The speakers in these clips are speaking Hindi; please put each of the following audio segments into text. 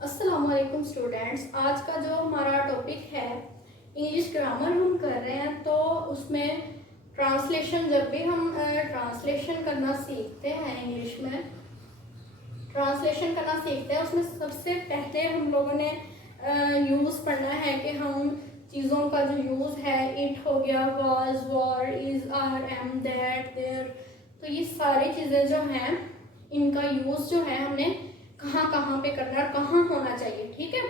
अस्सलाम वालेकुम स्टूडेंट्स। आज का जो हमारा टॉपिक है इंग्लिश ग्रामर हम कर रहे हैं, तो उसमें ट्रांसलेशन, जब भी हम ट्रांसलेशन करना सीखते हैं इंग्लिश में, ट्रांसलेशन करना सीखते हैं, उसमें सबसे पहले हम लोगों ने यूज़ पढ़ना है कि हम चीज़ों का जो यूज़ है, इट हो गया, was, were, is, are, am, that, there, तो ये सारी चीज़ें जो हैं इनका यूज़ जो है हमने कहाँ कहाँ पे करना है और कहाँ होना चाहिए। ठीक है,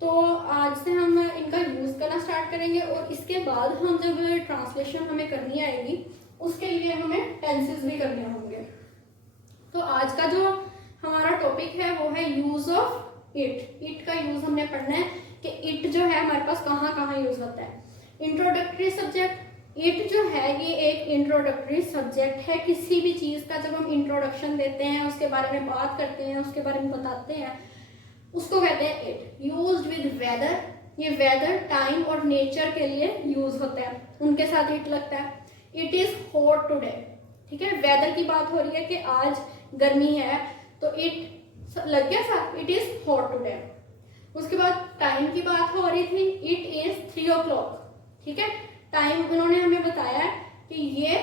तो आज से हम इनका यूज़ करना स्टार्ट करेंगे और इसके बाद हम जब ट्रांसलेशन हमें करनी आएगी उसके लिए हमें टेंसेस भी करने होंगे। तो आज का जो हमारा टॉपिक है वो है यूज़ ऑफ इट। इट का यूज़ हमने पढ़ना है कि इट जो है हमारे पास कहाँ कहाँ यूज़ होता है। इंट्रोडक्टरी सब्जेक्ट, इट जो है ये एक इंट्रोडक्टरी सब्जेक्ट है। किसी भी चीज़ का जब हम इंट्रोडक्शन देते हैं, उसके बारे में बात करते हैं, उसके बारे में बताते हैं, उसको कहते हैं इट। यूज्ड विद वेदर, ये वेदर, टाइम और नेचर के लिए यूज होता है, उनके साथ इट लगता है। इट इज हॉट टुडे, ठीक है, वेदर की बात हो रही है कि आज गर्मी है, तो इट लग गया साथ, इट इज हॉट टुडे। उसके बाद टाइम की बात हो रही थी, इट इज 3 o'clock, ठीक है, टाइम उन्होंने हमें बताया कि ये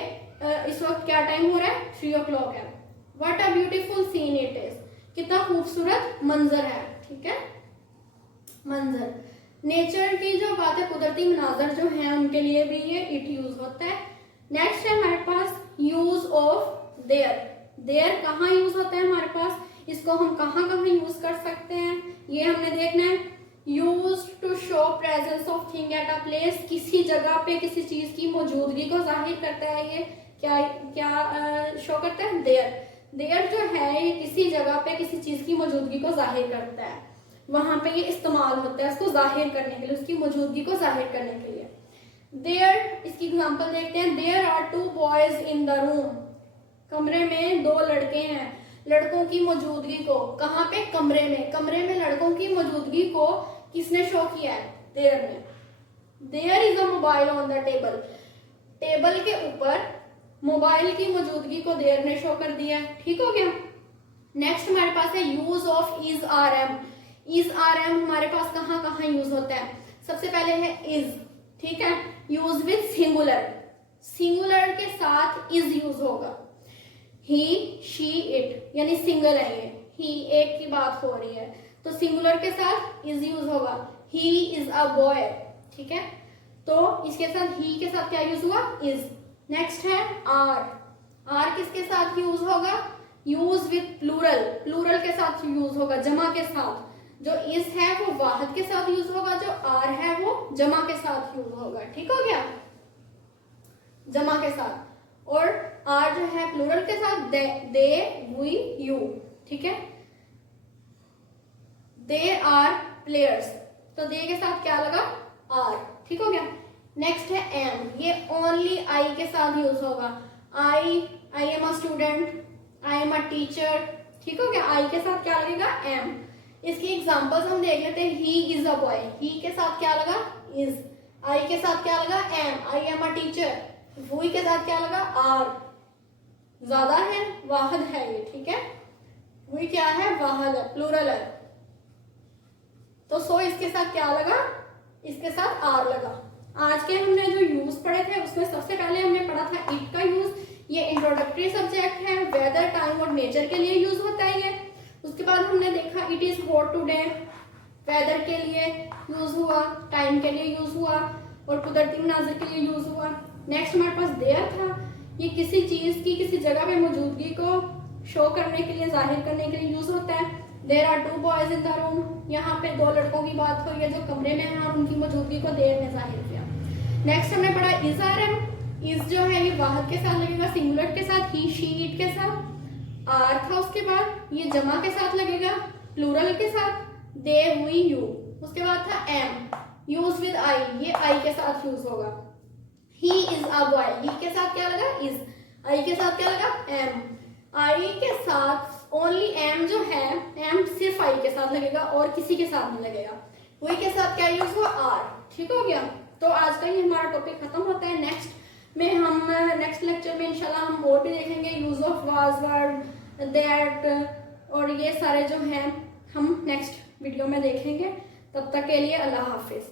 इस वक्त क्या टाइम हो रहा है, 3 o'clock है। What a beautiful seen it is, कितना खूबसूरत मंजर है, ठीक है, मंजर। नेचर की जो बात है, कुदरती मनाजर जो है उनके लिए भी ये इट यूज होता है। नेक्स्ट है हमारे पास यूज ऑफ देयर। देयर कहाँ यूज होता है हमारे पास, इसको हम कहाँ कहाँ यूज कर सकते हैं ये हमने देखना है। Use to show presence of thing at a place, किसी जगह पे किसी चीज की मौजूदगी को जाहिर करता है। ये क्या क्या शो करता है, देयर। देयर जो है ये किसी जगह पे किसी चीज की मौजूदगी को जाहिर करता है, वहां पे ये इस्तेमाल होता है उसको जाहिर करने के लिए, उसकी मौजूदगी को जाहिर करने के लिए। देयर, इसकी एग्जांपल देखते हैं। There are 2 boys in the room, कमरे में 2 लड़के हैं। लड़कों की मौजूदगी को कहाँ पे, कमरे में, कमरे में लड़कों की मौजूदगी को किसने शो किया है, देयर ने। There is a mobile on the table, table के ऊपर मोबाइल की मौजूदगी को देयर ने शो कर दिया, ठीक हो गया। नेक्स्ट हमारे पास है use of is, are, am. Is, are, am हमारे पास कहाँ कहाँ यूज होता है। सबसे पहले है इज, ठीक है, यूज विद सिंगुलर, सिंगुलर के साथ इज यूज होगा। ही, शी, इट, यानी सिंगल है ये, ही एक की बात हो रही है तो सिंगुलर के साथ इज यूज होगा। ही इज अ बॉय, ठीक है, तो इसके साथ ही के साथ क्या यूज हुआ, इज। नेक्स्ट है आर। आर किसके साथ यूज होगा, यूज विद प्लूरल, प्लूरल के साथ यूज होगा, जमा के साथ। जो इज है वो वाहिद के साथ यूज होगा, जो आर है वो जमा के साथ यूज होगा, ठीक हो गया, जमा के साथ। और आर जो है प्लूरल के साथ, दे, वी, यू, ठीक है। दे आर प्लेयर्स, तो दे के साथ क्या लगा, आर, ठीक हो गया। नेक्स्ट है एम, ये ओनली आई के साथ यूज होगा। आई am a student, I am a teacher, ठीक हो गया। आई के साथ क्या लगेगा, एम। इसकी एग्जांपल्स हम देख लेते हैं। ही इज अ बॉय, ही के साथ क्या लगा, इज। आई के साथ क्या लगा, am, I am a teacher. वही के साथ क्या लगा, आर, ज्यादा है, वाहिद है ये, ठीक है, वही क्या है, वाहिद है, प्लूरल है, तो सो इसके साथ क्या लगा, इसके साथ आर लगा। आज के हमने जो यूज पढ़े थे उसमें सबसे पहले हमने पढ़ा था इट का यूज। ये इंट्रोडक्टरी सब्जेक्ट है, वेदर, टाइम और नेचर के लिए यूज होता है ये। उसके बाद हमने देखा it is hot today, weather के लिए यूज हुआ, टाइम के लिए यूज हुआ और कुदरती मनाजिर के लिए यूज हुआ। नेक्स्ट हमारे पास देयर था, ये किसी चीज की किसी जगह पे मौजूदगी को शो करने के लिए, जाहिर करने के लिए यूज होता है। There are 2 boys in the room, यहाँ पे 2 लड़कों की बात हो रही है जो कमरे में है और उनकी मौजूदगी को देयर ने जाहिर किया। नेक्स्ट हमने पढ़ा इज, आर, एम। इज जो है ये वाहिद के साथ लगेगा, सिंगुलर के साथ, ही, शी, इट के साथ। आर था उसके बाद, ये जमा के साथ लगेगा, प्लूरल के साथ, दे, वी, यू। उसके बाद था एम, यूज विद आई, ये आई के साथ यूज होगा। ही इज अ बॉय, ही के साथ क्या लगा, इज। आई के साथ क्या लगा, एम। आई के साथ ओनली एम जो है, एम सिर्फ आई के साथ लगेगा और किसी के साथ नहीं लगेगा। वही के साथ क्या यूज हुआ, आर, ठीक हो गया। तो आज का ये हमारा टॉपिक खत्म होता है। नेक्स्ट में हम नेक्स्ट लेक्चर में इंशाल्लाह हम और भी देखेंगे, use of was, word, that और ये सारे जो हैं हम नेक्स्ट वीडियो में देखेंगे। तब तक के लिए अल्लाह हाफिज़।